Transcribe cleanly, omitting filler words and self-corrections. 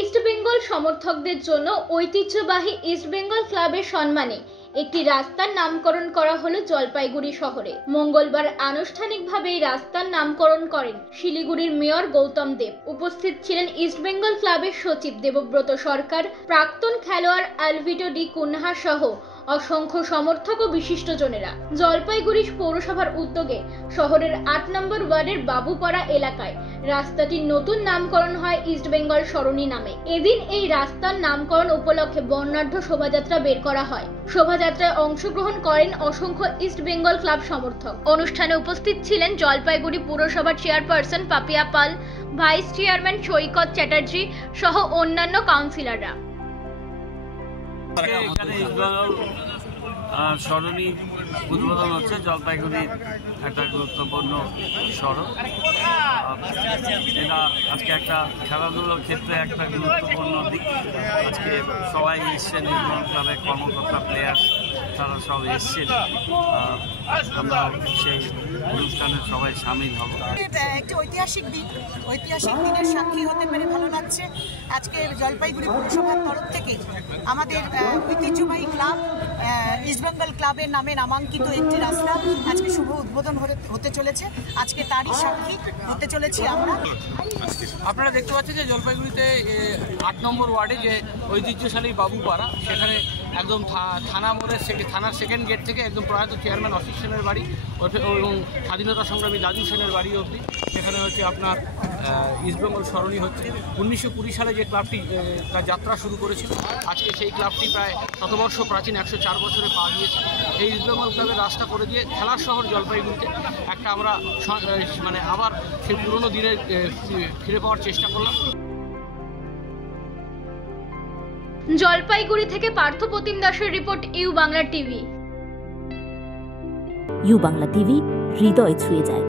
East Bengal সমর্থকদের জন্য ঐতিহ্যবাহী ইস্ট বেঙ্গল ক্লাবের সম্মানে একটি রাস্তার নামকরণ করা হলো জলপাইগুড়ি শহরে। মঙ্গলবার আনুষ্ঠানিকভাবে এই রাস্তার নামকরণ করেন শিলিগুড়ির মেয়র গৌতম দেব। উপস্থিত ছিলেন ইস্ট বেঙ্গল ক্লাবের সচিব দেবব্রত সরকার, প্রাক্তন খেলোয়াড় আলভিটো ডি কুনহা সহ অসংখ্য সমর্থক ও বিশিষ্টজনেরা। জলপাইগুড়ি পৌরসভার উদ্যোগে শহরের ৮ নম্বর ওয়ার্ডের বাবুপাড়া এলাকায় রাস্তাটির নতুন নামকরণ হয় ইস্ট বেঙ্গল সরণি নামে। এদিন এই রাস্তার নামকরণ উপলক্ষে বর্ণাঢ্য শোভাযাত্রা বের করা হয়। শোভাযাত্রায় অংশগ্রহণ করেন অসংখ্য ইস্ট বেঙ্গল ক্লাব সমর্থক। অনুষ্ঠানে উপস্থিত ছিলেন জলপাইগুড়ি পুরসভার চেয়ারপারসন পাপিয়া পাল, ভাইস চেয়ারম্যান সৈকত চ্যাটার্জি সহ অন্যান্য কাউন্সিলররা। সরণি উদ্বোধন হচ্ছে জলপাইগুড়ির একটা গুরুত্বপূর্ণ সড়ক। এটা আজকে একটা খেলাধুলোর ক্ষেত্রে একটা গুরুত্বপূর্ণ দিক। আজকে সবাই এসছেন, ক্লাবের কর্মকর্তা, প্লেয়ার, তারা সব এসছেন। আমরা সেই অনুষ্ঠানে সবাই সামিল হব। একটি ঐতিহাসিক দিনের সাক্ষী হতে পেরে ভালো লাগছে। আজকে জলপাইগুড়ি পৌরসভার তরফ থেকে আমাদের ঐতিহ্যবাহী ক্লাব ইস্ট বেঙ্গল ক্লাবের নামে নামাঙ্কিত একটি রাস্তা আজকে শুভ উদ্বোধন হতে চলেছে। আজকে তারই সাক্ষী হতে চলেছি আমরা। আপনারা দেখতে পাচ্ছেন যে জলপাইগুড়িতে ৮ নম্বর ওয়ার্ডে যে ঐতিহ্যশালী বাবুপাড়া, সেখানে একদম থানা মোড়ের থানার সেকেন্ড গেট থেকে একদম প্রয়াত চেয়ারম্যান অশিস সেনের বাড়ি এবং স্বাধীনতা সংগ্রামী দাদু সেনের বাড়ি অবধি সেখানে হচ্ছে আপনার ইস্টবেঙ্গল সরণি হচ্ছে। 1920 সালে যে ক্লাবটি তার যাত্রা শুরু করেছিল, আজকে সেই ক্লাবটি প্রায় শতবর্ষ প্রাচীন, 104 বছরে পা দিয়েছে। এই ইস্টবেঙ্গল ক্লাবের রাস্তা করে দিয়ে খেলার শহর জলপাইগুড়িতে একটা আমরা মানে আবার সেই পুরনো দিনে ফিরে পাওয়ার চেষ্টা করলাম। জলপাইগুড়ি থেকে পার্থ প্রতিম দাসের report, U Bangla TV. U Bangla TV, হৃদয় ছুঁয়ে যায়।